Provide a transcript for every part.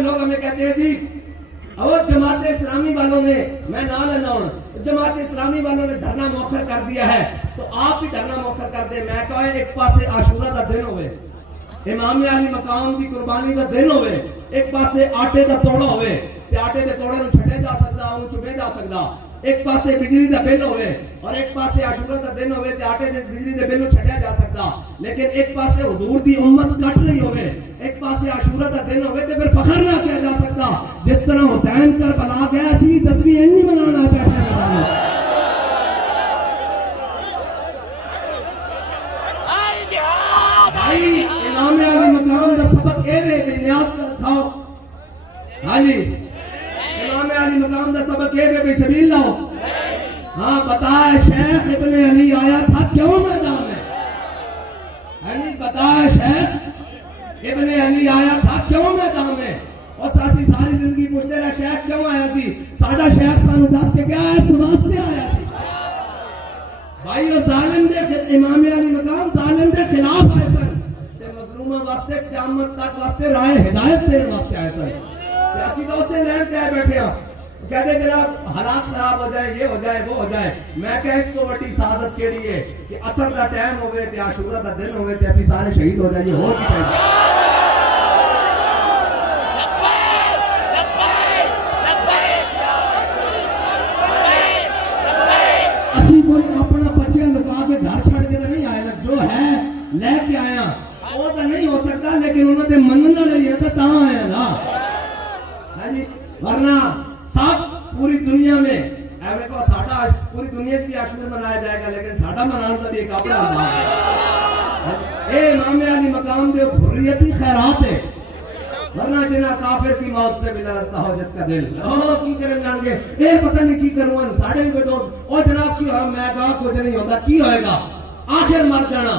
के लोग हमें कहते हैं जी और जमात इस्लामी वालों ने, मैं ना लेना हूं, जमात इस्लामी वालों ने धरना मौखर कर दिया है तो आप भी धरना मौखर कर दे। मैं कहा एक पासे आशूरा का दिन होवे, इमाम अली मकाम की कुर्बानी का दिन होवे, एक पासे आटे का तोड़ा होवे ते आटे के तोड़े ਨੂੰ ਛੱਡੇ ਜਾ ਸਕਦਾ, ਉਹਨੂੰ ਚੁਗੇ ਜਾ ਸਕਦਾ। एक पासे बिजली का बिल होवे और एक पासे आशूरा का दिन होवे ते आटे दे बिजली के बिल ਨੂੰ ਛੱਡਿਆ जा सकदा। लेकिन एक पासे हुजूर दी उम्मत कट रही होवे, एक पासे आशूरा का दिन होवे ते फिर फखर ना किया जा सकता। जिस तरह हुसैन करबला गया असली 10वीं नहीं मनाना बैठे मैदान। भाई इमाम अली मकाम का सबक ए वे बेनियाज कर खाओ। हां जी, इमाम अली मकाम का सबक ये भी शबील लाओ। हाँ बताए शेख इब्ने अली आया था क्यों मैदान में, बताए शेख इब्ने अली आया था क्यों मैदान में। और सासी सारी जिंदगी पूछते रहे शेख क्यों आया सी, साडा शेख सानू दस के क्या इस वास्ते आया सी। भाई वो जालिम दे इमाम अली मकाम जालिम दे खिलाफ आए सन ते मजलूमा वास्ते क़यामत तक वास्ते राह हिदायत देने वास्ते आए सन। असि तो उसे लैंड क्या बैठे हो, कहते जनाब हालात खराब हो जाए, ये हो जाए, वो हो जाए। मैं क्या इसको बड़ी सादत केड़ी है कि असर का टाइम होवे ते आशूरा का दिन होवे ते असि सारे शहीद हो जाइए। हो की चाहिए असि कोई अपना बच्चे लुका के घर छड़ के तो नहीं आए ना, जो है लेके आया वो तो नहीं हो सकता, लेकिन उन्होंने मनन वाले ये तो आया ना। वरना सब पूरी दुनिया में एवं को साडा पूरी दुनिया की आशूरा मनाया जाएगा, लेकिन साडा मनाने का भी एक अपना अंदाज है। ए इमाम अली मकाम दे हुर्रियती खैरात है, वरना जिना काफिर की मौत से मिला रास्ता हो जिसका दिल ओ की करे जाएंगे ए पता नहीं की करूं साडे भी कोई दोस्त ओ जनाब की हो, मैं कहा कुछ नहीं होता, की होएगा आखिर मर जाना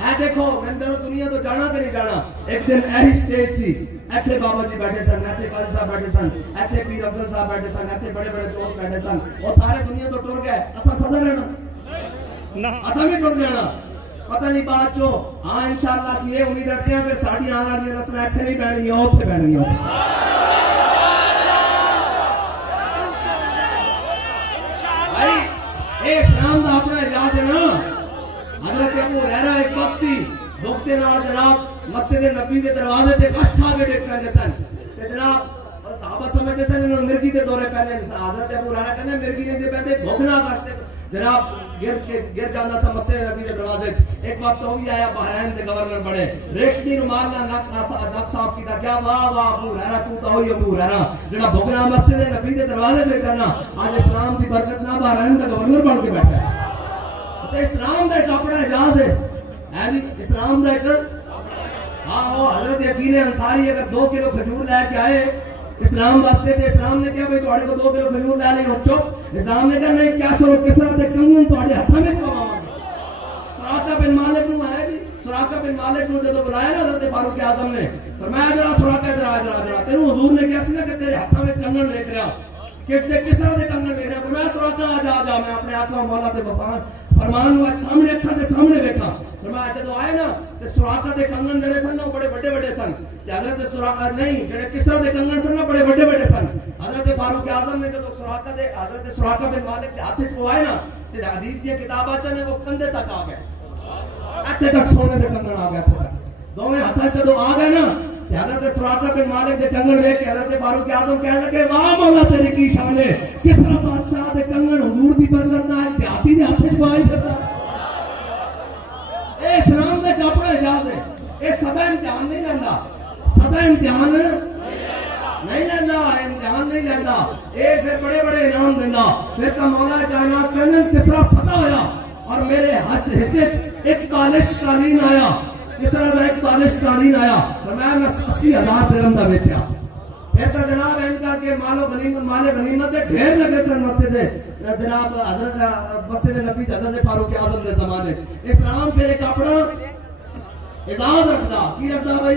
है। देखो मैं दुनिया तो जाना तो नहीं जाना। एक दिन ऐसी स्टेज सी, ऐसे बाबा जी बैठे सन, ऐसे काजी साहब बैठे सन, ऐसे पीर अफजल साहब बैठे सन, ऐसे बड़े बड़े दोस्त बैठे सन, और सारे दुनिया तो टुर गए, असा सजा लेना असा भी टुर जाना पता नहीं बात चो। हाँ इंशाअल्लाह सी ये उम्मीद रखते हैं कि साड़ी आने वाली नस्ल ऐसे नहीं बैठनी उत्थे बैठनी। भाई इस्लाम का अपना इजाज है ना। हजरत अबू हुरैरा एक वक्त सी भुगते ना जनाब मस्जिद नबी के दरवाजे पे कष्ट खा के देख रहे सन ते जनाब साहबा समझते सन इन्होंने मिर्गी के दौरे पहले। हजरत अबू हुरैरा कहते मिर्गी ने से पहले भुगना करते जनाब गिर जाना सा मस्जिद नबी के दरवाजे। एक वक्त तो भी आया बहरैन के गवर्नर बड़े रेशमी रुमाल ना नक साफ कीता, क्या वाह वाह अबू हुरैरा तू तो होई अबू हुरैरा जेड़ा भुगना मस्जिद नबी के दरवाजे पे करना। आज इस्लाम की बरकत ना बहरैन का गवर्नर बन के बैठा है। तो इस्लाम का एक अपना इजाज है जी, इस्लाम का एक। हाँ वो हजरत यकीन अंसारी अगर 2 किलो खजूर लेके आए इस्लाम वास्ते थे, इस्लाम ने क्या भाई थोड़े को 2 किलो खजूर ला ले चुप। इस्लाम ने कहा नहीं क्या सो किस तरह से कंगन थोड़े हाथ में कमावांगे। सुराका बिन मालिक नु आया जी, सुराका बिन मालिक नु जो बुलाया ना हजरत फारूक आजम ने फरमाया जरा सुराका जरा तेरे हुजूर ने क्या सी ना कि तेरे हाथ में कंगन लेके रहा किस तरह से कंगन ले रहा। फरमाया सुराका आ मैं अपने आका मौला ते फरमान सामने अखा के सामने देखा। फरमाया जो आए ना ते सुराका दे कंगन जड़े सन ना बड़े बड़े बड़े सन, हजरत सुराका नहीं जड़े किसरा दे कंगन सन ना बड़े बड़े बड़े सन। हजरत फारूक आजम ने जो सुराका दे हजरत सुराका बिन मालिक के हाथ को आए ना ते हदीस की किताब च ने वो कंधे तक आ गए, इत्थे तक सोने दे कंगन आ गए, इत्थे तक दोवें हाथ जो आ गए ना ते हजरत सुराका बिन मालिक दे कंगन देख के हजरत फारूक आजम कहने लगे वाह मौला तेरी की शान है, किसरा बादशाह दे कंगन हुजूर दी बरकत ना इत्यादी दे हाथ च आए फिरदा। ए इस्लाम का अपना इजाज है, ये सदा इम्तिहान नहीं लेंदा, सदा इम्तिहान नहीं लेंदा, इम्तिहान नहीं लेंदा। ये फिर बड़े बड़े इनाम देंदा। फिर तो मौला कायनात कहने किसरा फतह होया और मेरे हिस्से एक पालिश कालीन आया, किसरा का एक पालिश कालीन आया तो मैं 80,000 दिरहम का बेचा। फिर तो जनाब इनका के माले गनीमत ढेर लगे सर मस्जिद जनाब हजरत मस्जिद नबी हजरत फारूक आजम के जमाने। इस्लाम फिर एक अपना इजाज रखता, की रखता भाई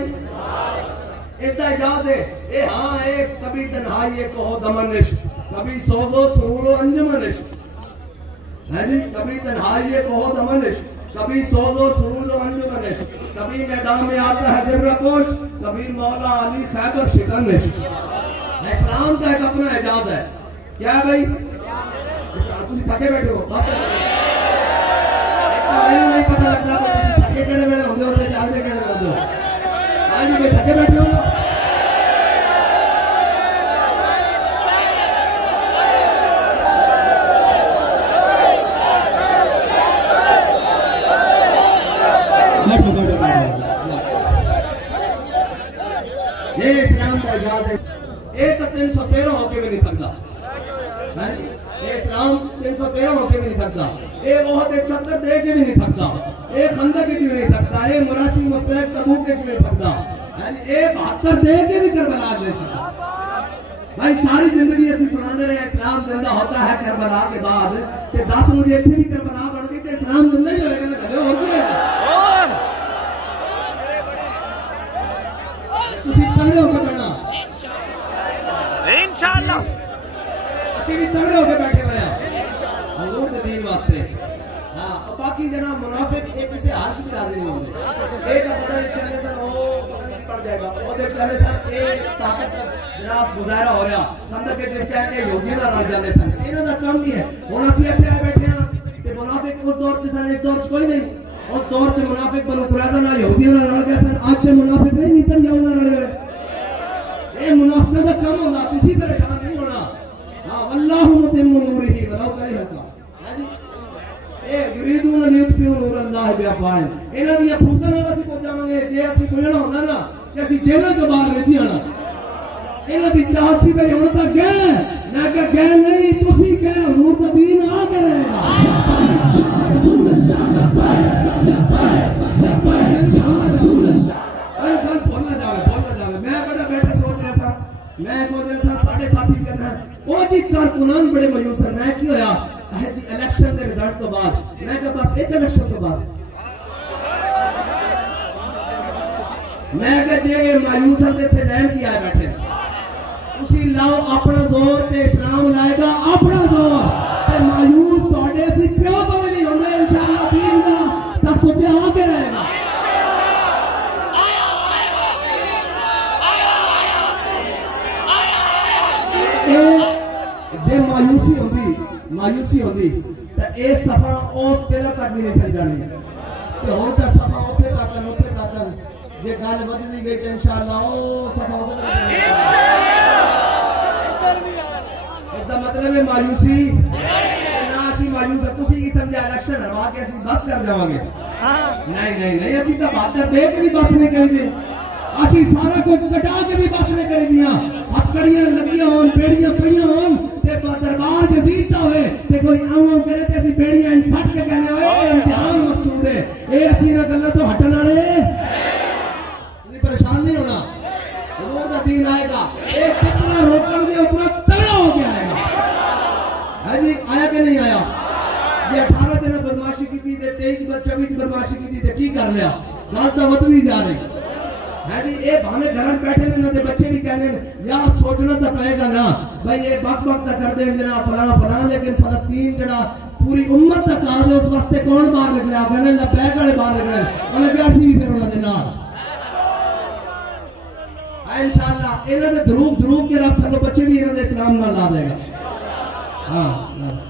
इसका इजाज है। ए हाँ एक कभी तन्हाई एक हो दमनिश, कभी सोजो सुरूरो अंजुमनिश है जी, कभी तन्हाई एक हो दमनिश, कभी सोजो सुरूजो अंजुमनिश, कभी मैदान में आता है जिर्रपोश, कभी मौला अली खैबर शिकनिश। इस्लाम का एक अपना एजाज है। क्या है भाई? तुम थके बैठे हो बस मैंने नहीं पता लगता थके केड़े वेले होंगे होते जागदे केड़े होंदे हो। आज भाई थके बैठे हो ये इस्लाम का इजाज़ है। एक 313 होके भी नहीं थकता। ये इस्लाम 313 होके भी नहीं थकता। ये बहुत 170 दे के भी नहीं थकता। ये खंदक की भी नहीं थकता। ये मुरासी मुस्तरक तबूक के भी नहीं थकता। ये 72 दे के भी करबला नहीं थकता। भाई सारी जिंदगी ऐसी सुनाते रहे इस्लाम जिंदा होता है करबला के बाद। 10 मुझे इतनी भी करबला बढ़ गई तो इस्लाम जिंदा ही होगा ना घरे हो गया। तगड़े होकर बैठना इंशाअल्लाह। ਅਸੀਂ भी तगड़े होकर बैठे हुए हैं हुजूर के दीन वास्ते। हाँ और बाकी जनाब मुनाफिक एक किसी हाल से भी राजी नहीं होंगे। एक बड़ा इसके अंदर सर वो पड़ जाएगा और इसके अंदर सर एक ताकत जनाब गुजारा हो रहा खंदक के जिसके आगे यहूदियों का राज जाने सन इन्हों का कम नहीं है। हुण ਅਸੀਂ ਇੱਥੇ आ बैठे हैं कि मुनाफिक उस दौर से सन इस दौर से कोई नहीं। उस दौर से मुनाफिक बनु कुरैज़ा ना यहूदियों ना रल गए सन। आज के मुनाफिक नहीं नेतन्याहू ना रले हुए। ये मुनाफिक का कम होगा किसी परेशान नहीं होना। हाँ वल्लाहु मुतिम्मु नूरिही वलौ करिहल काफिरून। ए युरीदून लियुत्फिऊ नूरल्लाहि बिअफ़वाहिहिम। इन्हां दी फूंकण नाल ਅਸੀਂ पहुंच जावांगे। जे ਅਸੀਂ बुझना होंदा ना कि ਅਸੀਂ जेलों ਤੋਂ बाहर नहीं सी आना। इन्हां दी चाहत सी भाई हुण तां गए मैं कहा गए नहीं तुसी गए हुजूर दा दीन आ के रहेगा। रसूल अल्लाह मैं सोच रहा था साढ़े साथी करना वो जी कारकुनान बड़े मायूस है। मैं की होया है जी इलेक्शन के रिजल्ट तो बाद मैं कहा बस एक इलेक्शन तो बाद मैं कहा जे मायूस है थे रहन की आए बैठे उसी लाओ अपना जोर ते इस्लाम लाएगा अपना जोर ते मायूस तोड़े सी प्यो तो भी नहीं होंगे इंशाअल्लाह दीन दा तख्त पे आके रहेगा। जे मायूसी होती तो ये सफा उस पिलर तक भी नहीं चल जानी तो हो तो सफा उथे तक जे गल बदली गई तो इंशाअल्लाह ओ सफा मतलब है मायूसी ना असी मायूस तुसी की समझा इलेक्शन हरवा के असी बस कर जावांगे। नहीं असी तो 72 दे के भी बस नहीं करेंगे। असी सारा कुछ कटा के भी बस नहीं करी दियां हथकड़ियां लगियां होन बेड़ियां पईयां होन ते दरबार जजीद दा होए ते कोई आवां करे ते असी बेड़ियां फट के कहने ओए इम्तिहान मकसूद है ए असी ना गल्लां तो हटन वाले नहीं परेशान नहीं होना। हुजूर दा दीन आएगा ए कितना रोकण दे ऊपर तगड़ा हो के आएगा। है जी आया कि नहीं आया? ये 18 दिन बदमाशी की थी ते 23 24 बदमाशी की थी ते की कर लिया गल तो वधदी जा रही है जी। ये भाने घर में बैठे ने ते बच्चे भी कहने या सोचना तो पड़ेगा ना भाई ये बक तो कर दे जना फला लेकिन फलस्तीन जड़ा पूरी उम्मत तक आ दे उस वास्ते कौन बाहर निकला कहने लबैक वाले बाहर निकले उन्हें क्या सी भी फिर उन्होंने नाल इंशाअल्लाह इन्होंने धरूक के रख थलो बच्चे भी इन्होंने इस्लाम ना ला देगा। हाँ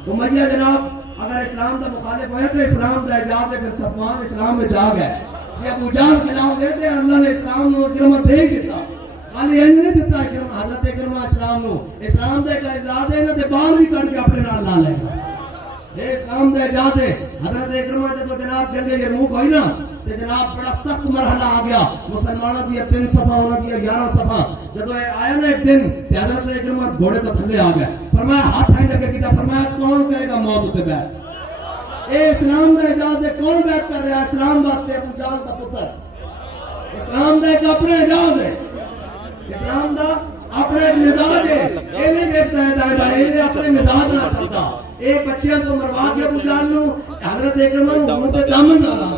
उमैया जनाब अगर इस्लाम का मुखालिफ होया तो इस्लाम का इजाज़ है फिर सफवान इस्लाम में जा गए जब उजाड़ खिलाफ देते अल्लाह ने इस्लाम को इकराम दे दिता खाली इंज नहीं दिता इकराम हजरत इकराम इस्लाम को इस्लाम का एक इजाज़ है ना ते बाल भी कट के अपने नाल ला लेगा। ये इस्लाम का इजाज़ है। हजरत इकराम जब जनाब जंग यरमुक हुई ना ते जनाब बड़ा सख्त मरहला आ गया मुसलमानों दी 3 सफा होना दी 11 सफा जब आया ना एक दिन ते हजरत इकराम घोड़े तो थले आ गए फरमाया हाथ आई लगे कीता फरमाया कौन करेगा मौत उते बैठ ए इस्लाम का इजाज़ है कौन बैठ कर रहा है इस्लाम वास्ते अबू जाल का पुत्र इस्लाम का एक अपना इजाज़ है इस्लाम का अपना एक मिजाज है ये नहीं देखता है दाई भाई ये अपने मिजाज ना चलता एक बच्चियों को मरवा के अबू जाल नु हजरत इकराम मुंह पे दामन ना ला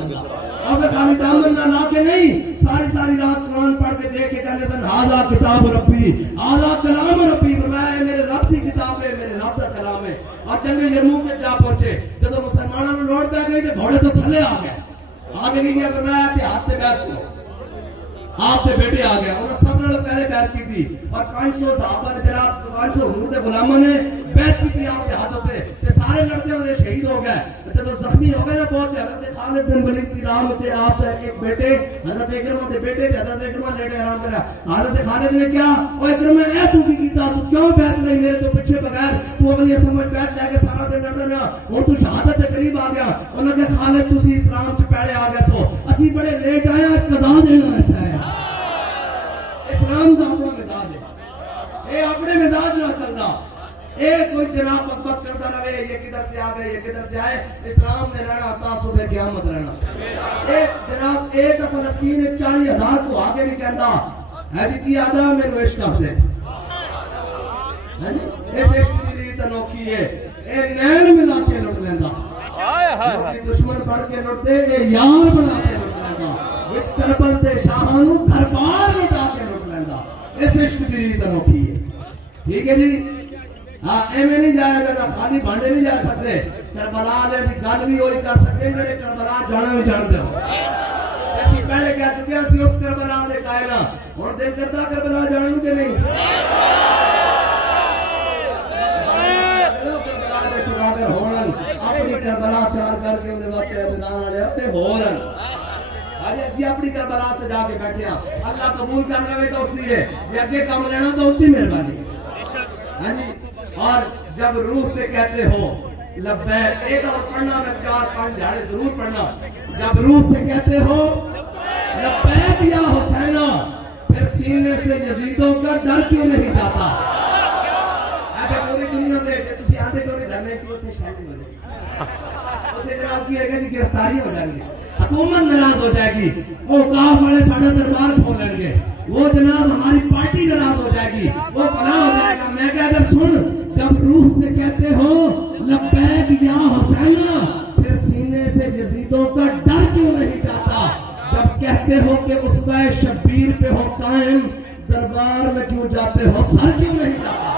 अब खाली दामन ना ला के नहीं सारी रात कुरान कुरान पढ़ के देख के कहते सन हाजा किताब रब्बी, हाजा कलाम रब्बी, फरमाया मेरे रब की किताब है, मेरे रब का कलाम है। और जंगे यरमूक में जा पहुंचे, जब मुसलमानों ने लौट पै गई तो घोड़े तो थले आ गए, आगे नहीं गया, फरमाया कि हाथ से बैठ करो, हाथ से बेटे आ गया। उन्होंने सब ने पहले बैठ की थी और 500 सहाबा ने जनाब 500 हुजूर के गुलामों ने बैठ की थी आपके हाथों पे, ते सारे लड़ते हुए शहीद हो गए। जब जख्मी हो गए ना बहुत, हजरत खालिद बिन वलीद की राम थे आप एक बेटे, हजरत इकरमा के बेटे थे, हजरत इकरमा लेटे आराम करा। हजरत खालिद ने क्या ओ इकरमा ए तू की कीता, तू क्यों बैठ नहीं मेरे तो पीछे बगैर, तू अगली समझ बैठ जाके सारा दिन लड़दा ना, हुन तू शहादत के करीब आ गया। उन्होंने कहा खालिद तुसी इस्लाम च पहले आ गए सो, असि बड़े लेट आए, आज कदा देना है। इस्लाम का अपना मिजाज है, ये अपने मिजाज ना चलता, एक कोई जनाब बकबक करता रहे, ये किधर से आ गए, ये किधर से आए। इस्लाम ने रहना तासुबे क़यामत रहना। एक जनाब एक फलस्तीन 40,000 को आगे भी कहता है जी की आदा मैनू इश्क दे, इस इश्क की रीत अनोखी है, ये नैन मिला के लुट लेंदा, दुश्मन बन के लुटते, ये यार बना के लुट लेंदा, इस करबल ते शाहां नू घरबार लुटा के लुट लेंदा, इस इश्क की रीत अनोखी है। ठीक है जी, हाँ एवं नहीं जाएगा ना, खाली भांडे नहीं जा सकते, करबला ने भी गल भी वही कर सकते जेडे करबला जाना भी जानते हो। ऐसी पहले कह चुके हैं उस करबला ने कायना, और दिल करता करबला जानू के नहीं, करबला के सुदागर होरन अपनी करबला तैयार करके उनके वास्ते मैदान आ जाते होरन। आज ऐसी अपनी करबला से जाके बैठे, अल्लाह कबूल कर लवे तो उसकी है, जे अगे काम लेना तो उसकी मेहरबानी। हाँ जी, और जब रूह से कहते हो लब्बैक, एक और पढ़ना में 4-5 दिहाड़े जरूर पढ़ना, जब रूह से कहते हो लब्बैक या हुसैना, फिर सीने से यजीदों का डर क्यों नहीं जाता। ऐसे पूरी दुनिया दे तुसी आंदे क्यों नहीं धरने की उसे शादी हो जाएगी, उसे जनाब की है कि गिरफ्तारी हो जाएगी, हुकूमत नाराज हो जाएगी, वो काफ वाले साढ़े दरबार खोलेंगे, वो जनाब हमारी पार्टी नाराज हो जाएगी, वो फला हो जाएगा। मैं क्या अगर सुन, जब रूह से कहते हो लब्बैक या हुसैना, फिर सीने से यजीदों का डर क्यों नहीं जाता। जब कहते हो कि उस शब्बीर पे हो कायम, दरबार में क्यों जाते हो, सर क्यों नहीं जाता।